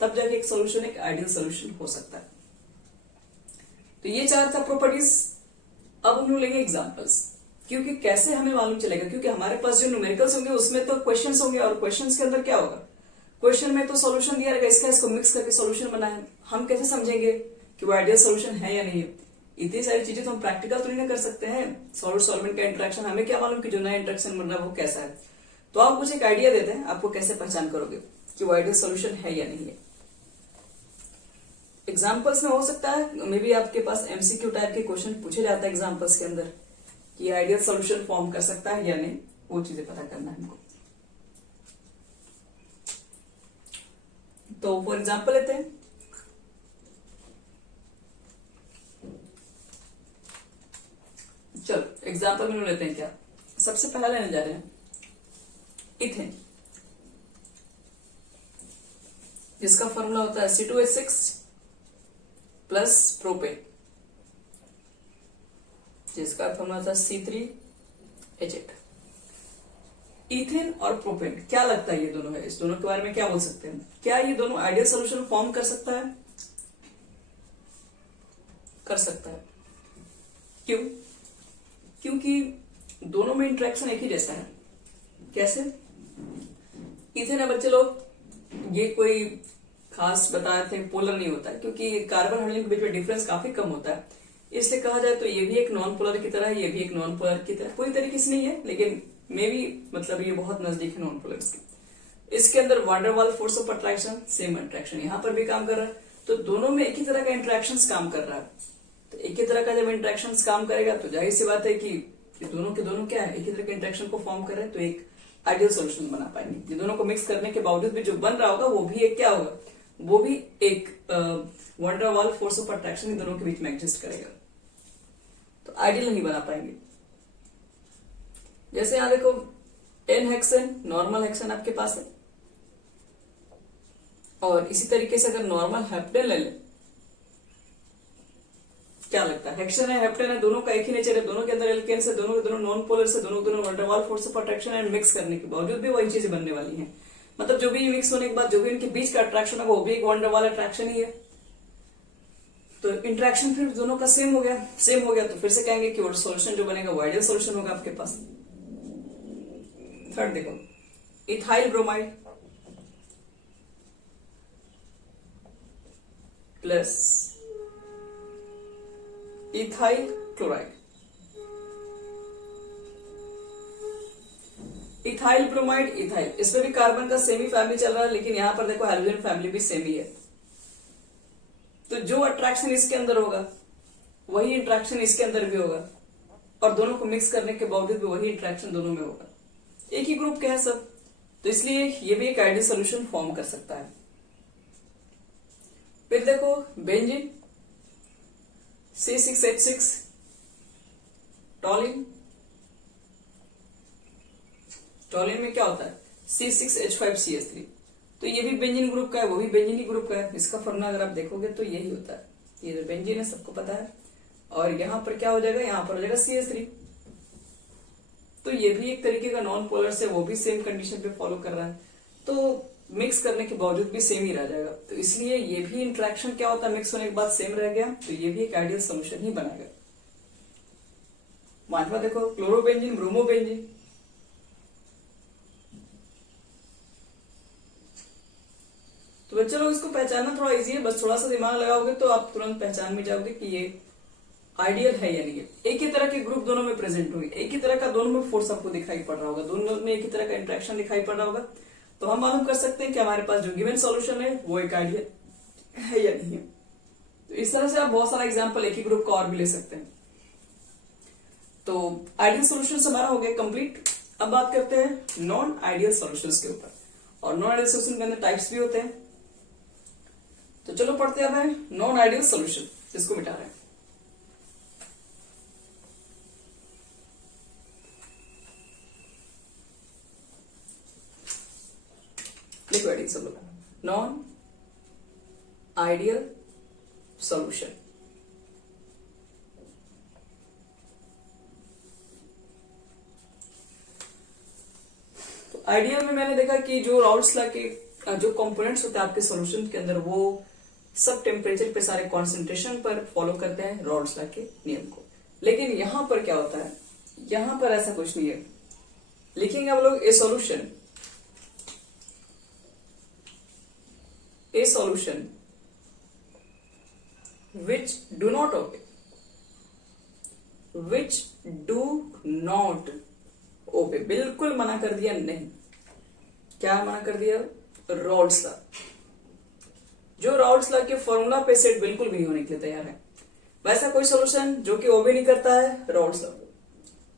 तब जाके एक सोल्यूशन एक आइडियल सोल्यूशन हो सकता है। तो ये 4 था प्रॉपर्टीज। अब हम लोग लेंगे एग्जांपल्स, क्योंकि कैसे हमें मालूम चलेगा, क्योंकि हमारे पास जो न्यूमेरिकल्स होंगे उसमें तो क्वेश्चंस होंगे, और क्वेश्चंस के अंदर क्या होगा, क्वेश्चन में तो सॉल्यूशन दिया रहेगा, इसको मिक्स करके सॉल्यूशन बना है, हम कैसे समझेंगे कि वो आइडियल सॉल्यूशन है या नहीं है। इतनी सारी चीजें तो हम प्रैक्टिकल तो नहीं कर सकते हैं। सॉल्वेंट का इंट्रैक्शन हमें क्या मालूम कि जो नया इंट्रैक्शन बन रहा है वो कैसा है। तो आप मुझे एक आइडिया देते हैं, आपको कैसे पहचान करोगे कि वो आइडियल सॉल्यूशन है या नहीं है। एग्जाम्पल्स में हो सकता है मे बी आपके पास एमसीक्यू टाइप के क्वेश्चन पूछे जाता है एग्जाम्पल्स के अंदर कि आइडियल सॉल्यूशन फॉर्म कर सकता है या नहीं, वो चीजें पता करना है हमको। तो फॉर एग्जाम्पल लेते हैं, चलो एग्जाम्पल में लेते हैं क्या, सबसे पहला लेने जा रहे हैं इथेन, जिसका फॉर्मूला होता है C2H6 प्लस प्रोपेन, जिसका फॉर्मूला होता है C3H8। इथेन और प्रोपेन क्या लगता है ये दोनों है, इस दोनों के बारे में क्या बोल सकते हैं, क्या ये दोनों आइडियल सॉल्यूशन फॉर्म कर सकता है, कर सकता है। क्यों, क्योंकि दोनों में इंट्रैक्शन एक ही जैसा है। कैसे, इथेन है बच्चे लोग, ये कोई खास बताए थे पोलर नहीं होता है, क्योंकि कार्बन हाइड्रोजन के बीच में डिफरेंस काफी कम होता है, इसलिए कहा जाए तो ये भी एक नॉन पोलर की तरह है, ये भी एक नॉन पोलर की तरह, पूरी तरीके से नहीं है लेकिन मे भी मतलब ये बहुत नजदीक है नॉन पोलर के। इसके अंदर van der Waal force of attraction same attraction यहाँ पर भी काम कर रहा है, तो दोनों में एक ही तरह का इंट्रैक्शन काम कर रहा है। तो एक ही तरह का जब इंट्रैक्शन काम करेगा तो जाहिर सी बात है कि ये दोनों के दोनों क्या है, एक ही तरह के इंट्रैक्शन को फॉर्म कर रहे हैं, तो एक आइडियल सोल्यूशन बना पाएंगे। ये दोनों को मिक्स करने के बावजूद भी जो बन रहा होगा वो भी एक क्या होगा, वो भी एक van der Waal force of attraction in दोनों के बीच में एग्जिस्ट करेगा, तो आइडियल नहीं बना पाएंगे। जैसे यहां देखो एन हेक्सेन, नॉर्मल हेक्सेन आपके पास है, और इसी तरीके से अगर नॉर्मल हेप्टेन ले ले क्या लगता है? हेक्सेन है, हेप्टेन है, दोनों का एक ही नेचर है, दोनों के अंदर एल्केन्स है, दोनों के दोनों नॉन पोलर है, दोनों के दोनों van der Waals force of attraction है, मिक्स करने के बावजूद भी वही चीजें बनने वाली हैं। मतलब जो भी मिक्स होने के बाद जो भी इनके बीच का अट्रैक्शन है वो भी एक वैन डेर वाल्स अट्रैक्शन ही है। तो इंटरेक्शन फिर दोनों का सेम हो गया तो फिर से कहेंगे कि सॉल्यूशन जो बनेगा वो आइडियल सॉल्यूशन होगा आपके पास। थर्ड देखो, ethyl bromide plus ethyl chloride. Ethyl bromide, ethyl, इसमें भी कार्बन का सेम ही फैमिली चल रहा है, लेकिन यहां पर देखो हाइड्रोजन फैमिली भी सेम ही है। तो जो अट्रैक्शन इसके अंदर होगा वही इंट्रैक्शन इसके अंदर भी होगा, और दोनों को मिक्स करने के बावजूद भी वही इंट्रैक्शन दोनों में होगा। एक ही ग्रुप के हैं सब, तो इसलिए ये भी एक आइडियल सोल्यूशन फॉर्म कर सकता है। फिर देखो बेंजीन, C6H6, टॉलिन, टॉलिन में क्या होता है C6H5CH3, तो ये भी बेंजीन ग्रुप का है, वो भी बेंजीन ही ग्रुप का है। इसका फॉर्मूला अगर आप देखोगे तो यही होता है, ये जो बेंजीन है सबको पता है, और यहां पर क्या हो जाएगा, यहां पर हो जाएगा CH3। तो ये भी एक तरीके का नॉन पोलर से, वो भी सेम कंडीशन पे फॉलो कर रहा है, तो मिक्स करने के बावजूद भी सेम ही रह जाएगा। तो इसलिए ये भी इंट्रैक्शन क्या होता है, मिक्स होने के बाद सेम रह गया, तो ये भी एक आइडियल सोल्यूशन ही बनाएगा। पांचवा देखो क्लोरोबेंजीन, ब्रोमोबेंजीन, तो बच्चे लोग इसको पहचानना थोड़ा इजी है, बस थोड़ा सा दिमाग लगाओगे तो आप तुरंत पहचान में जाओगे कि ये आइडियल है या नहीं है। एक ही तरह के ग्रुप दोनों में प्रेजेंट होंगे, एक ही तरह का दोनों में फोर्स आपको दिखाई पड़ रहा होगा, दोनों में एक ही तरह का इंट्रैक्शन दिखाई पड़ रहा होगा, तो हम मालूम कर सकते हैं कि हमारे पास जो गिवन सॉल्यूशन है वो एक आइडियल है या नहीं है। तो इस तरह से आप बहुत सारा एग्जांपल एक ही ग्रुप का और भी ले सकते हैं। तो आइडियल सॉल्यूशन हमारा हो गया कंप्लीट। अब बात करते हैं नॉन आइडियल सॉल्यूशंस के ऊपर, और नॉन आइडियल सॉल्यूशन के अंदर टाइप्स भी होते हैं। तो चलो पढ़ते हैं अब नॉन आइडियल सॉल्यूशन, इसको मिटा रहे हैं। लिखो एडिंग सब लोग, नॉन आइडियल सॉल्यूशन। तो आइडियल में मैंने देखा कि जो राउल्स लॉ के जो कंपोनेंट्स होते हैं आपके सॉल्यूशन के अंदर, वो सब टेम्परेचर पे सारे कॉन्सेंट्रेशन पर फॉलो करते हैं राउल्स लॉ के नियम को। लेकिन यहां पर क्या होता है, यहां पर ऐसा कुछ नहीं है। लिखेंगे हम लोग ए solution which do not obey, बिल्कुल मना कर दिया नहीं। क्या मना कर दिया, राउल्स लॉ, जो राउल्स लॉ के फॉर्मूला पे सेट बिल्कुल भी नहीं होने के लिए तैयार है। वैसा कोई सॉल्यूशन जो कि ओबे नहीं करता है राउल्स लॉ,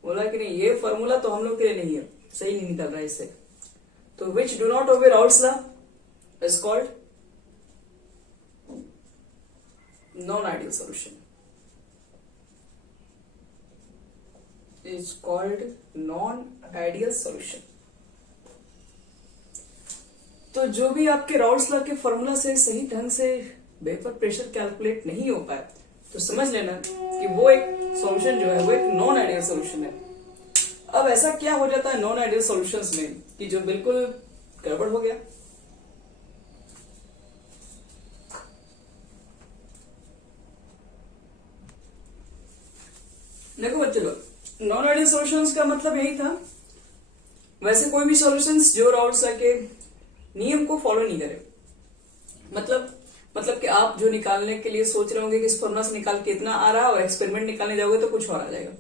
बोला कि नहीं ये फॉर्मूला तो हम लोग के लिए नहीं है, सही नहीं निकल रहा है इससे, तो which do not obey Raoult's law is called non ideal solution, is called non-ideal solution। तो जो भी आपके राउल्स लॉ के फॉर्मूला से सही ढंग से वेपर प्रेशर कैलकुलेट नहीं हो पाए, तो समझ लेना कि वो एक सॉल्यूशन जो है वो एक नॉन आइडियल सॉल्यूशन है। अब ऐसा क्या हो जाता है नॉन आइडियल सॉल्यूशंस में कि जो बिल्कुल गड़बड़ हो गया। देखो बच्चे लोग, नॉन आइडियल सॉल्यूशंस का मतलब यही था, वैसे कोई भी सॉल्यूशंस जो राउल्स लॉ के नियम को फॉलो नहीं करे, मतलब कि आप जो निकालने के लिए सोच रहे होंगे कि इस फॉर्मूला से निकाल के इतना आ रहा है और एक्सपेरिमेंट निकालने जाओगे तो कुछ और आ जाएगा,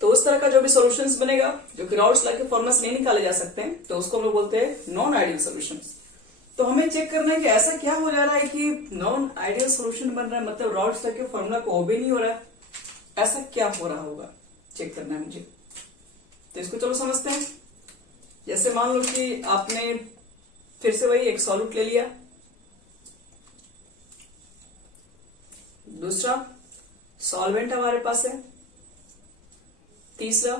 तो उस तरह का जो भी सॉल्यूशंस बनेगा जो कि राउल्स लॉ के फॉर्मूला से नहीं निकाले जा सकते हैं, तो उसको हम लोग बोलते हैं नॉन आइडियल सॉल्यूशंस। तो हमें चेक करना है कि ऐसा क्या हो जा रहा है कि नॉन आइडियल सॉल्यूशन बन रहा है, मतलब राउल्स लॉ के फॉर्मूला को ओबे नहीं हो रहा है, ऐसा क्या हो रहा होगा चेक करना है मुझे। तो इसको चलो समझते हैं। जैसे मान लो कि आपने फिर से वही एक सॉल्यूट ले लिया, दूसरा सॉल्वेंट हमारे पास है, तीसरा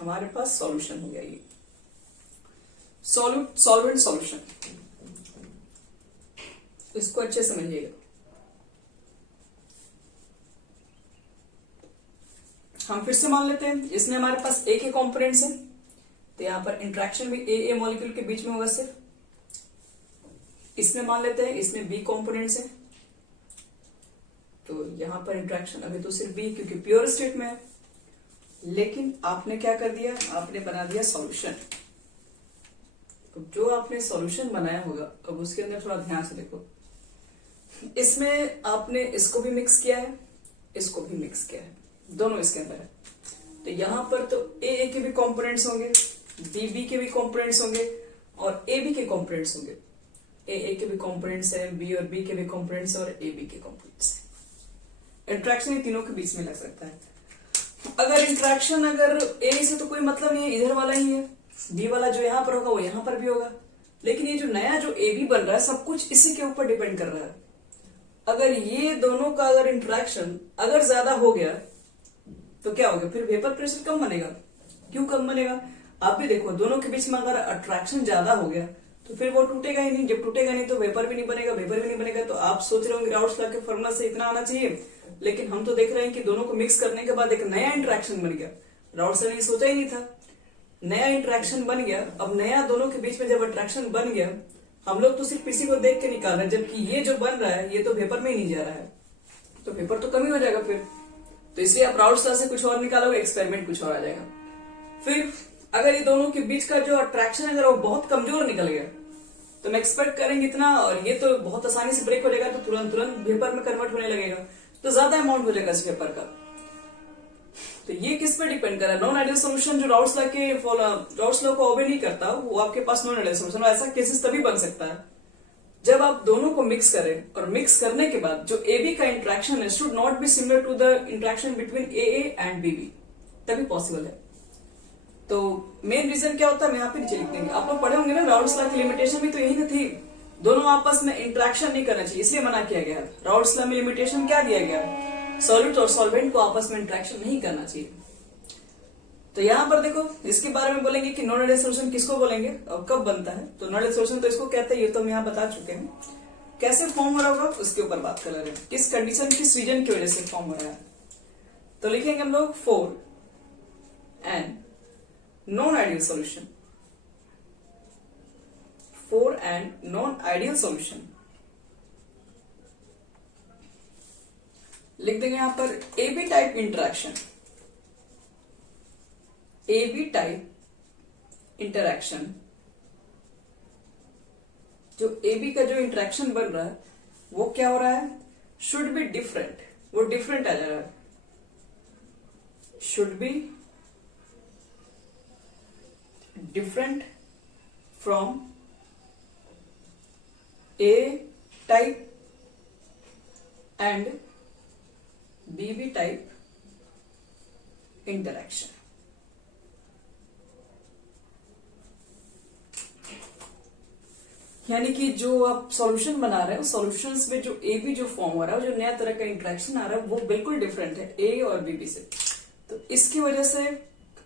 हमारे पास सॉल्यूशन हो गया। ये सॉल्वेंट सॉल्यूशन, इसको अच्छे समझिएगा। हम फिर से मान लेते हैं इसमें हमारे पास ए के कॉम्पोनेंट्स हैं, तो यहाँ पर इंट्रैक्शन भी ए मॉलिक्यूल के बीच में होगा सिर्फ। इसमें मान लेते हैं इसमें बी कॉम्पोनेंट्स हैं, तो यहाँ पर इंट्रैक्शन अभी तो सिर्फ बी क्योंकि प्योर स्टेट में है। लेकिन आपने क्या कर दिया, आपने बना दिया सॉल्यूशन। अब जो आपने सॉल्यूशन बनाया होगा, अब उसके अंदर थोड़ा ध्यान से देखो, इसमें आपने इसको भी मिक्स किया है, इसको भी मिक्स किया है, दोनों इसके अंदर है। तो यहां पर तो ए के भी कंपोनेंट्स होंगे, बी के भी कंपोनेंट्स होंगे और ए बी के कंपोनेंट्स होंगे। ए के भी कंपोनेंट्स है, बी और बी के भी कंपोनेंट्स है और ए बी के कंपोनेंट्स है। इंट्रैक्शन इन तीनों के बीच में लग सकता है। अगर इंट्रैक्शन अगर ए से तो कोई मतलब नहीं है, इधर वाला ही है, बी वाला जो यहां पर होगा वो यहां पर भी होगा। लेकिन ये जो नया जो ए बी बन रहा है सब कुछ इसी के ऊपर डिपेंड कर रहा है। अगर ये दोनों का अगर इंट्रैक्शन अगर ज्यादा हो गया तो क्या होगा, फिर वेपर प्रेशर कम बनेगा। क्यों कम बनेगा, आप भी देखो, दोनों के बीच में अगर अट्रैक्शन ज्यादा हो गया तो फिर वो टूटेगा ही नहीं। जब टूटेगा नहीं तो वेपर भी नहीं बनेगा, वेपर भी नहीं बनेगा। तो आप सोच रहे होंगे राउल्ट्स लॉ के फॉर्मूला से इतना आना चाहिए, लेकिन हम तो देख रहे हैं कि दोनों को मिक्स करने के बाद एक नया इंट्रैक्शन बन गया। राउल्ट्स ने सोचा ही नहीं था, नया इंट्रैक्शन बन गया। अब नया दोनों के बीच में जब अट्रैक्शन बन गया, हम लोग तो सिर्फ इसी को देख के निकाल रहे हैं, जबकि ये जो बन रहा है ये तो वेपर में ही नहीं जा रहा है, तो वेपर तो कम ही हो जाएगा फिर। तो इसलिए आप राउल्ट्स लॉ से कुछ और निकालोगे, एक्सपेरिमेंट कुछ और आ जाएगा। फिर अगर ये दोनों के बीच का जो अट्रैक्शन अगर वो बहुत कमजोर निकल गया तो मैं एक्सपेक्ट करेंगे इतना, और ये तो बहुत आसानी से ब्रेक हो जाएगा, तो तुरंत वेपर में कन्वर्ट होने लगेगा, तो ज्यादा अमाउंट हो जाएगा इस वेपर का। तो ये किस पे डिपेंड कर रहा है, नॉन आइडियल सोल्यूशन जो राउल्ट्स लॉ को ओबे नहीं करता वो आपके पास नॉन आइडियल सोल्यूशन। ऐसा केसेस तभी बन सकता है जब आप दोनों को मिक्स करें, और मिक्स करने के बाद जो ए बी का इंट्रैक्शन है should not be similar to the interaction between A and B B, तभी पॉसिबल है। तो मेन रीजन क्या होता है, मैं यहाँ पे नीचे लिख देंगे, आप लोग पढ़े होंगे ना, राउल्ट्स लॉ की लिमिटेशन भी तो यही थी, दोनों आपस में इंट्रैक्शन नहीं करना चाहिए, इसलिए मना किया गया। राउल्ट्स लॉ में लिमिटेशन क्या दिया गया, सॉल्यूट और सॉल्वेंट को आपस में इंट्रैक्शन नहीं करना चाहिए। तो यहां पर देखो, इसके बारे में बोलेंगे कि नॉन आइडियल सोल्यूशन किसको बोलेंगे और कब बनता है। तो नॉन आइडियल सोल्यूशन तो इसको कहते हैं, ये तो हम यहाँ बता चुके हैं। कैसे फॉर्म हो रहा होगा उसके ऊपर बात कर रहे हैं, किस कंडीशन किस रीजन की वजह से फॉर्म हो रहा है। तो लिखेंगे हम लोग for an non ideal solution, for an non ideal solution लिख देंगे यहां पर A B type interaction, A B type interaction, जो ए बी का जो इंटरैक्शन बन रहा है वो क्या हो रहा है, शुड बी डिफरेंट, वो डिफरेंट आ जा रहा है, should be different from A type and BB type interaction. यानी कि जो आप सॉल्यूशन बना रहे हो, सॉल्यूशंस में जो AB जो फॉर्म हो रहा है, जो नया तरह का इंटरैक्शन आ रहा है, वो बिल्कुल डिफरेंट है A और BB से। तो इसकी वजह से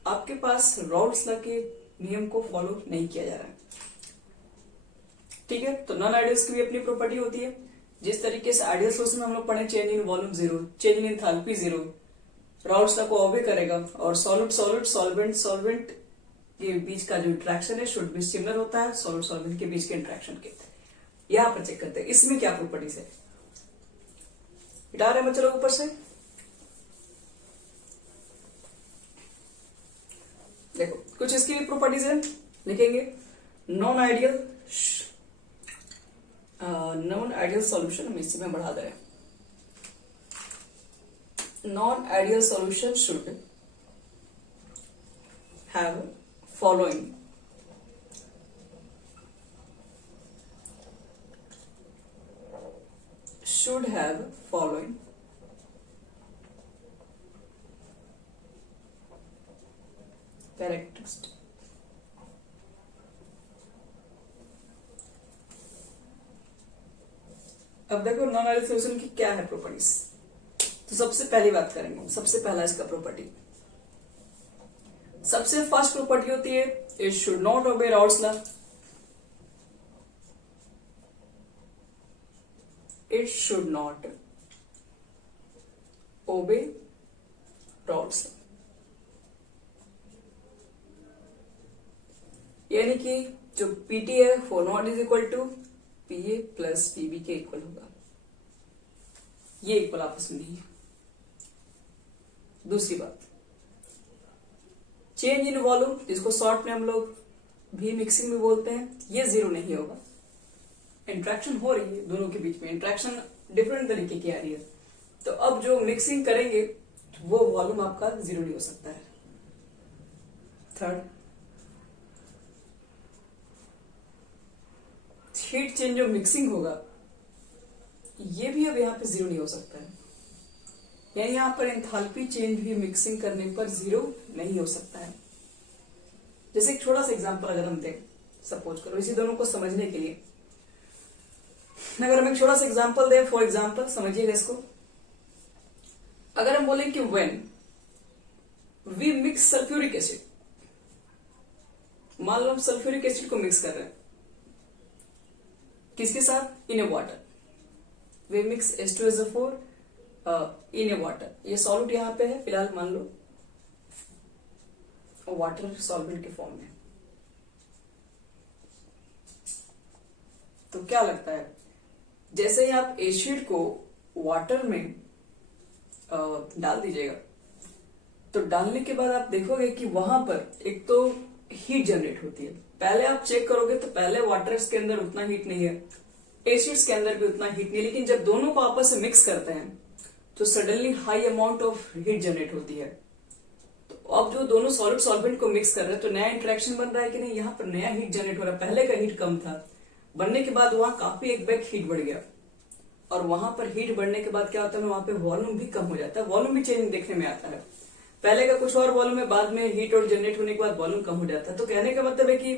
आपके पास राउल्ट्स लॉ के नियम को फॉलो नहीं किया जा रहा है। ठीक है, तो नॉन आइडियल्स की भी अपनी प्रॉपर्टी होती है। जिस तरीके से आइडियल सोल्यूशन में हम लोग पढ़े, change in volume zero, change in enthalpy zero, Raoult's law को ओबे करेगा। और सॉल्वेंट सॉल्वेंट के बीच का जो इंट्रैक्शन है शुड बी सिमिलर होता है सॉल्वेंट सॉल्वेंट के बीच के इंट्रैक्शन के। यहां पर चेक करते हैं इसमें क्या प्रॉपर्टीज है। हटा रहे हैं चलो ऊपर से, देखो कुछ इसकी भी प्रॉपर्टीज है, लिखेंगे नॉन आइडियल सॉल्यूशन, हम इसी में बढ़ा दे रहे हैं। Non ideal solution should have following, should have following characteristic। अब देखो नॉन आइडियल सॉल्यूशन की क्या है प्रॉपर्टीज। तो सबसे पहली बात करेंगे, सबसे पहला इसका प्रॉपर्टी, सबसे फर्स्ट प्रॉपर्टी होती है it should not obey Raoult's law, it should not obey Raoult's law। यानी कि जो पीटी है वो not is equal to PA plus PB के इक्वल होगा, ये इक्वल आपस में नहीं है। दूसरी बात, चेंज इन वॉल्यूम, जिसको शॉर्ट में हम लोग भी मिक्सिंग में बोलते हैं, ये जीरो नहीं होगा। इंट्रैक्शन हो रही है दोनों के बीच में, इंट्रैक्शन डिफरेंट तरीके की आ रही है, तो अब जो मिक्सिंग करेंगे वो वॉल्यूम आपका जीरो नहीं हो सकता है। थर्ड, हीट चेंज जो मिक्सिंग होगा ये भी अब यहां पे जीरो नहीं हो सकता है, यानी यहां पर एंथैल्पी चेंज भी मिक्सिंग करने पर जीरो नहीं हो सकता है। जैसे एक छोटा सा एग्जांपल अगर हम दें, सपोज करो इसी दोनों को समझने के लिए अगर हम एक छोटा सा एग्जांपल दें, फॉर एग्जांपल समझिएगा इसको, अगर हम बोले कि when we mix sulphuric acid, मान लो हम सल्फ्यूरिक एसिड को मिक्स कर रहे हैं किसके साथ, in a water, we mix H2SO4 in a water, ये सॉल्यूट यहां पे है फिलहाल, मान लो वाटर सॉल्वेंट के फॉर्म में, तो क्या लगता है जैसे ही आप एसिड को वाटर में डाल दीजिएगा, तो डालने के बाद आप देखोगे कि वहां पर एक तो हीट जनरेट होती है। पहले आप चेक करोगे तो पहले वाटर्स के अंदर उतना हीट नहीं है, एसिड्स के अंदर भी उतना हीट नहीं है, लेकिन जब दोनों को आपस में मिक्स करते हैं तो suddenly high amount of heat generate होती है। तो अब जो दोनों सॉलिड सॉल्वेंट को मिक्स कर रहे हैं तो नया इंटरेक्शन बन रहा है कि नहीं, यहाँ पर नया हीट जनरेट हो रहा है, पहले का हीट कम था, बनने के बाद वहां काफी एक बैग हीट बढ़ गया, और वहां पर हीट बढ़ने के बाद क्या होता है, वहां पे वॉल्यूम भी कम हो जाता है, वॉल्यूम भी चेंज देखने में आता है, पहले का कुछ और वॉल्यूम है, बाद में हीट और जनरेट होने के बाद वॉल्यूम कम हो जाता है। तो कहने का मतलब है कि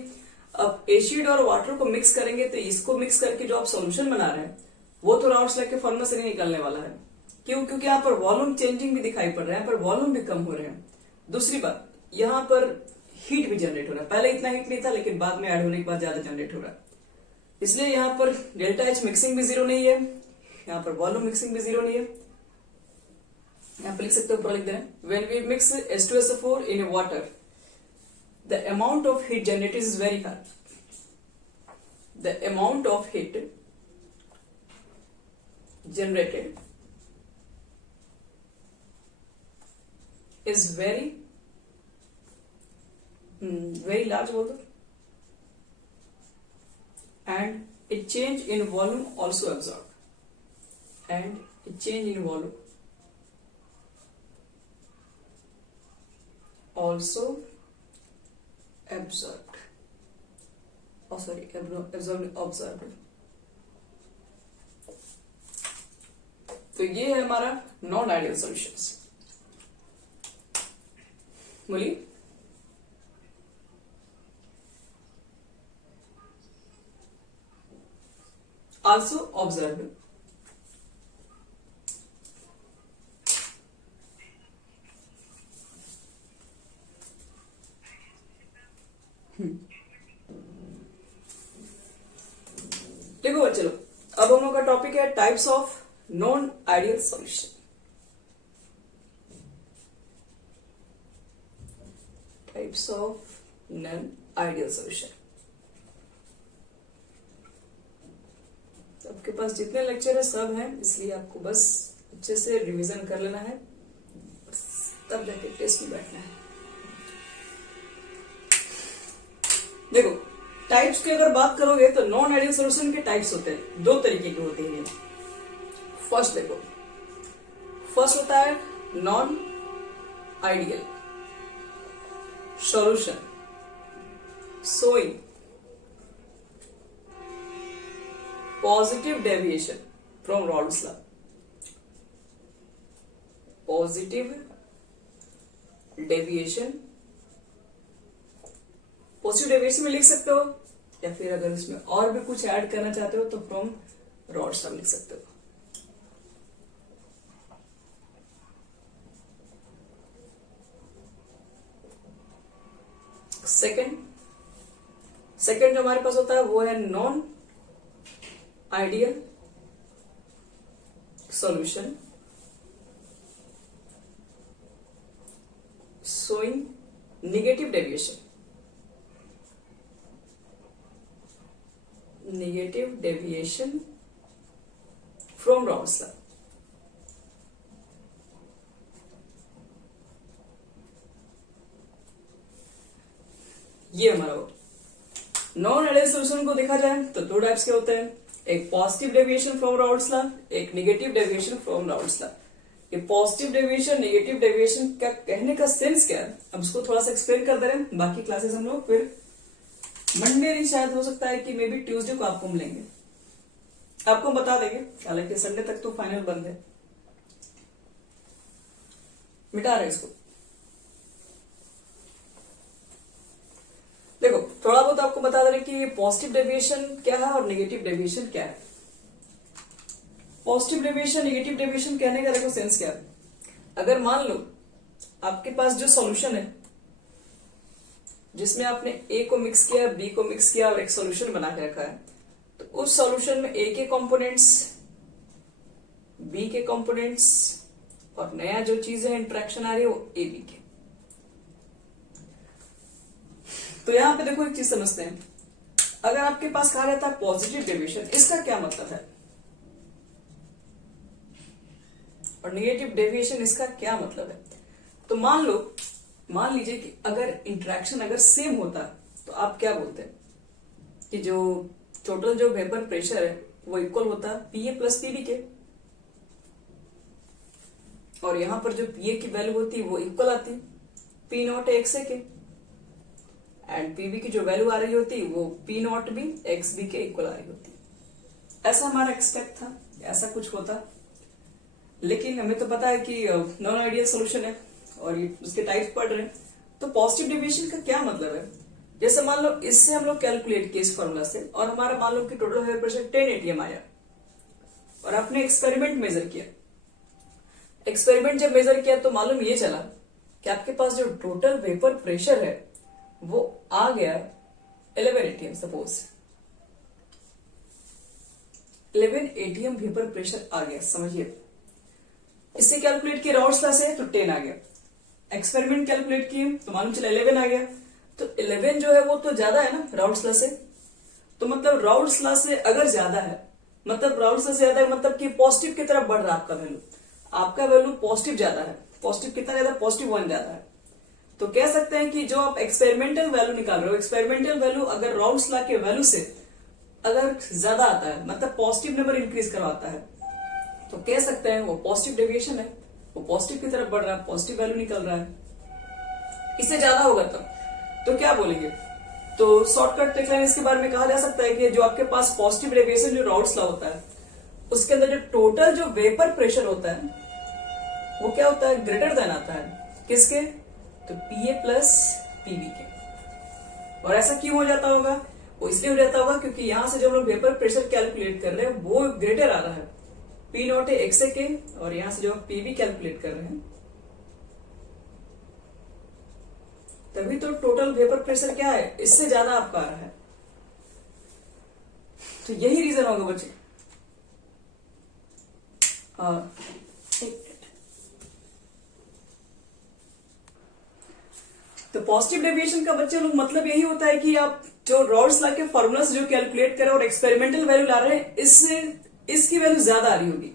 अब एसिड और वाटर को मिक्स करेंगे तो इसको मिक्स करके जो आप सॉल्यूशन बना रहे हैं वो तो राउंड स्लैग के फॉर्मूला से नहीं निकलने वाला है। क्यों? क्योंकि यहाँ पर वॉल्यूम चेंजिंग भी दिखाई पड़ रहा है, यहाँ पर वॉल्यूम भी कम हो रहे हैं। दूसरी बात, यहाँ पर हीट भी जनरेट हो रहा है, पहले इतना हीट नहीं था लेकिन बाद में ऐड होने के बाद ज्यादा जनरेट हो रहा है, इसलिए यहाँ पर डेल्टा एच मिक्सिंग भी जीरो नहीं है, यहाँ पर वॉल्यूम मिक्सिंग भी जीरो नहीं है। यहाँ पर लिख सकते हो, ऊपर लिख दे रहे हैं, when we mix H2SO4 in a water the amount of heat generated is very high. The amount of heat generated is very large बोल दो, and a change in volume also absorbed, and a change in volume also absorbed, absorbed। तो ये है हमारा non ideal solutions. बोलिए, also observed, देखो चलो, अब हम लोग का टॉपिक है types of non ideal solution. Types of non ideal solution. आपके पास जितने लेक्चर है सब हैं, इसलिए आपको बस अच्छे से रिवीजन कर लेना है, तब जाके टेस्ट में बैठना है। देखो, टाइप्स की अगर बात करोगे तो नॉन आइडियल सॉल्यूशन के टाइप्स होते हैं, दो तरीके के होते हैं। फर्स्ट देखो, फर्स्ट होता है non ideal solution showing positive deviation from Raoult's law. Positive deviation, positive deviation में लिख सकते हो, या फिर अगर इसमें और भी कुछ ऐड करना चाहते हो तो फ्रॉम रॉड्स लिख सकते हो। सेकंड जो हमारे पास होता है वो है non ideal solution showing negative deviation negative deviation from Raoult's law. ये हमारा हो। नॉन आइडियल सोल्यूशन को देखा जाए तो दो टाइप्स के होते हैं, एक positive deviation from Raoult's law, एक negative deviation from Raoult's law. ये पॉजिटिव डेविएशन नेगेटिव डेविएशन का कहने का सेंस क्या है, अब इसको थोड़ा सा एक्सप्लेन कर दे रहे हैं। बाकी क्लासेस हम लोग फिर मंडे नहीं, शायद हो सकता है कि मे बी ट्यूसडे को आपको मिलेंगे, आपको बता देंगे। हालांकि संडे तक तो फाइनल बंद है। मिटा रहे इसको। देखो थोड़ा बहुत आपको बता दे रहे कि ये पॉजिटिव डेविएशन क्या है और नेगेटिव डेविएशन क्या है। पॉजिटिव डेविएशन नेगेटिव डेविएशन कहने का देखो सेंस क्या है। अगर मान लो आपके पास जो सॉल्यूशन है जिसमें आपने ए को मिक्स किया, बी को मिक्स किया और एक सॉल्यूशन बना के रखा है, तो उस सॉल्यूशन में ए के कंपोनेंट्स, बी के कंपोनेंट्स और नया जो चीज है इंटरेक्शन आ रही है वो ए बी के। तो यहां पे देखो एक चीज समझते हैं, अगर आपके पास कहा जाता है पॉजिटिव डेविएशन, इसका क्या मतलब है, और नेगेटिव डेविएशन इसका क्या मतलब है। तो मान लीजिए कि अगर इंटरेक्शन अगर सेम होता तो आप क्या बोलते हैं कि जो टोटल जो वेपर प्रेशर है वो इक्वल होता है पीए प्लस पीबी के, और यहां पर जो पीए की वैल्यू होती है वो इक्वल आती पी नॉट एक्स ए के, एंड पीबी की जो वैल्यू आ रही होती वो P not B X B के इक्वल आ रही होती। ऐसा हमारा एक्सपेक्ट था, ऐसा कुछ होता, लेकिन हमें तो पता है कि नॉन आइडियल सोल्यूशन है और ये उसके टाइप्स पढ़ रहे हैं। तो पॉजिटिव डेविएशन का क्या मतलब है, जैसे मान लो इससे हम लोग कैलकुलेट किए इस फॉर्मूला से, और हमारा मान लो कि टोटल वेपर प्रेशर 10 एटीएम आया और आपने एक्सपेरिमेंट मेजर किया। एक्सपेरिमेंट जब मेजर किया तो मालूम ये चला कि आपके पास जो टोटल वेपर प्रेशर है वो आ गया 11 atm. Suppose 11 atm vapour pressure आ गया, समझिए। इससे कैलकुलेट किया राउल्स लॉ से तो 10 आ गया, एक्सपेरिमेंट कैलकुलेट किए तो मालूम चला 11 आ गया। तो 11 जो है वो तो ज्यादा है ना राउल्स लॉ से, तो मतलब राउल्स लॉ से अगर ज्यादा है, मतलब राउल्स लॉ से ज्यादा है मतलब कि पॉजिटिव की तरफ बढ़ रहा है आपका वैल्यू, आपका वैल्यू पॉजिटिव ज्यादा है। पॉजिटिव कितना ज्यादा, पॉजिटिव 1 ज्यादा है। तो कह सकते हैं कि जो आप एक्सपेरिमेंटल वैल्यू निकाल रहे हो, एक्सपेरिमेंटल वैल्यू अगर राउल्स लॉ के वैल्यू से अगर ज्यादा आता है, मतलब पॉजिटिव नंबर इंक्रीज करवाता है, तो कह सकते हैं वो पॉजिटिव डेविएशन है, वो पॉजिटिव की तरफ बढ़ रहा है, पॉजिटिव वैल्यू निकल रहा है। इससे ज्यादा होगा तो क्या बोलेंगे। तो शॉर्टकट ट्रिक इसके बारे में कहा जा सकता है कि जो आपके पास पॉजिटिव डेविएशन जो राउल्स लॉ होता है उसके अंदर जो टोटल जो वेपर प्रेशर होता है वो क्या होता है, ग्रेटर देन आता है किसके, तो पीए प्लस पीबी के। और ऐसा क्यों हो जाता होगा, वो इसलिए हो जाता होगा क्योंकि यहां से जो हम लोग वेपर प्रेशर कैलकुलेट कर रहे हैं वो ग्रेटर आ रहा है पी नॉट एक्स ए के, और यहां से जो आप पीबी कैलकुलेट कर रहे हैं तभी तो टोटल वेपर प्रेशर क्या है, इससे ज्यादा आपका आ रहा है। तो यही रीजन होगा बच्चे। तो पॉजिटिव डेविएशन का बच्चे लोग मतलब यही होता है कि आप जो राउल्स लॉ के फॉर्मूला से जो कैलकुलेट कर रहे हैं और एक्सपेरिमेंटल वैल्यू ला रहे हैं, इससे इसकी वैल्यू ज्यादा आ रही होगी।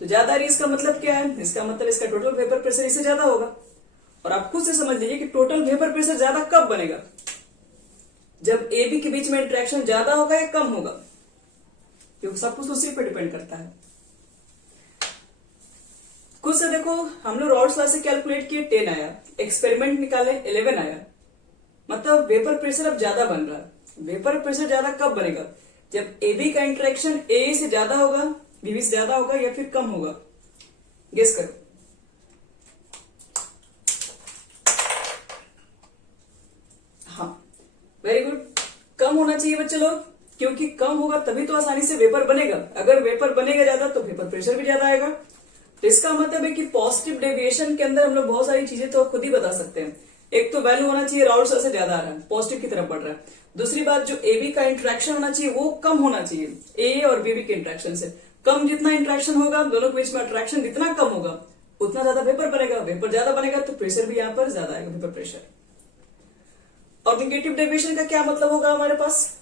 तो ज्यादा आ रही है इसका मतलब क्या है, इसका मतलब इसका टोटल वेपर प्रेशर इससे ज्यादा होगा। और आप खुद से समझ लीजिए कि टोटल वेपर प्रेशर ज्यादा कब बनेगा, जब ए बी के बीच में इंटरेक्शन ज्यादा होगा या कम होगा, क्योंकि सब कुछ उसी पर डिपेंड करता है। खुद से देखो, हम लोग राउल्स लॉ से कैलकुलेट किए 10 आया, एक्सपेरिमेंट निकाले 11 आया, मतलब वेपर प्रेशर अब ज्यादा बन रहा है। वेपर प्रेशर ज्यादा कब बनेगा, जब ए बी का इंटरेक्शन ए से ज्यादा होगा, बीबी से ज्यादा होगा या फिर कम होगा, गेस करो। हाँ, वेरी गुड, कम होना चाहिए बच्चे लोग, क्योंकि कम होगा तभी तो आसानी से वेपर बनेगा। अगर वेपर बनेगा ज्यादा तो वेपर प्रेशर भी ज्यादा आएगा। तो इसका मतलब है कि पॉजिटिव डेविएशन के अंदर हम लोग बहुत सारी चीजें तो खुद ही बता सकते हैं। एक तो वैल्यू होना चाहिए राउल्स लॉ से ज्यादा आ रहा है, पॉजिटिव की तरफ बढ़ रहा है। दूसरी बात, जो एबी का इंटरेक्शन होना चाहिए वो कम होना चाहिए ए और बीबी के इंटरेक्शन से। कम जितना इंटरेक्शन होगा, दोनों के बीच में अट्रैक्शन जितना कम होगा उतना ज्यादा वेपर बनेगा। वेपर ज्यादा बनेगा तो प्रेशर भी यहां पर ज्यादा आएगा, वेपर प्रेशर। और नेगेटिव डेविएशन का क्या मतलब होगा हमारे पास,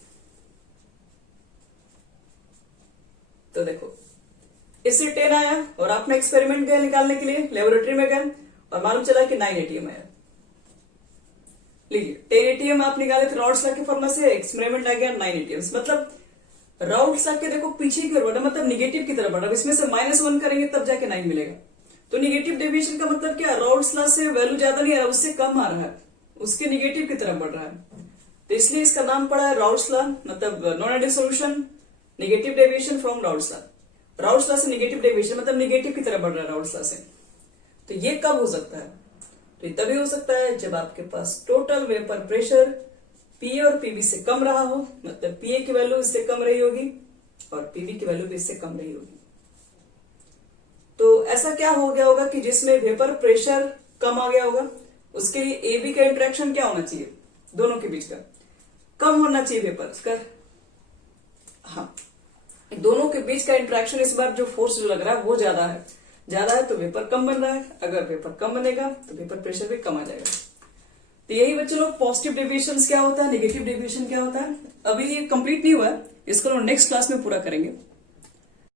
तो देखो इससे 10 आया और आपने एक्सपेरिमेंट गए निकालने के लिए, लेबोरेटरी में गए और मालूम चला कि 9 एटीएम आया। लीजिए 10 एटीएम आप निकाले थे राउल्ट्स लॉ के फॉर्मूला से, एक्सपेरिमेंट आ गया 9 एटीएम। मतलब राउल्ट्स लॉ के देखो पीछे की ओर बढ़ा, मतलब निगेटिव की तरफ बढ़ा। इसमें से -1 करेंगे तब जाके 9 मिलेगा। तो निगेटिव डेविएशन का मतलब क्या, राउल्ट्स लॉ से वैल्यू ज्यादा नहीं आ रहा, उससे कम आ रहा है, उसके निगेटिव की तरफ बढ़ रहा है। तो इसलिए इसका नाम पड़ा है राउल्ट्स लॉ, मतलब non ideal solution negative deviation from Raoult's law. Raoult's law से निगेटिव डेविएशन मतलब निगेटिव की तरफ बढ़ रहा है राउल्ट्स लॉ से। तो ये कब हो सकता है, तो ये तभी हो सकता है जब आपके पास टोटल वेपर प्रेशर पी और पीबी से कम रहा हो, मतलब पीए की वैल्यू इससे कम रही होगी और पीबी की वैल्यू भी इससे कम रही होगी। तो ऐसा क्या हो गया होगा कि जिसमें वेपर प्रेशर कम आ गया होगा, उसके लिए एबी का इंटरेक्शन क्या होना चाहिए, दोनों के बीच का कम होना चाहिए वेपर कर। हाँ, दोनों के बीच का इंटरेक्शन इस बार जो फोर्स जो लग रहा है वो ज्यादा है तो वेपर कम बन रहा है। अगर वेपर कम बनेगा तो वेपर प्रेशर भी कम आ जाएगा। तो यही बच्चे लोग पॉजिटिव डेविएशन क्या होता है, नेगेटिव डेविएशन क्या होता है। अभी ये कंप्लीट नहीं हुआ है, इसको नेक्स्ट क्लास में पूरा करेंगे।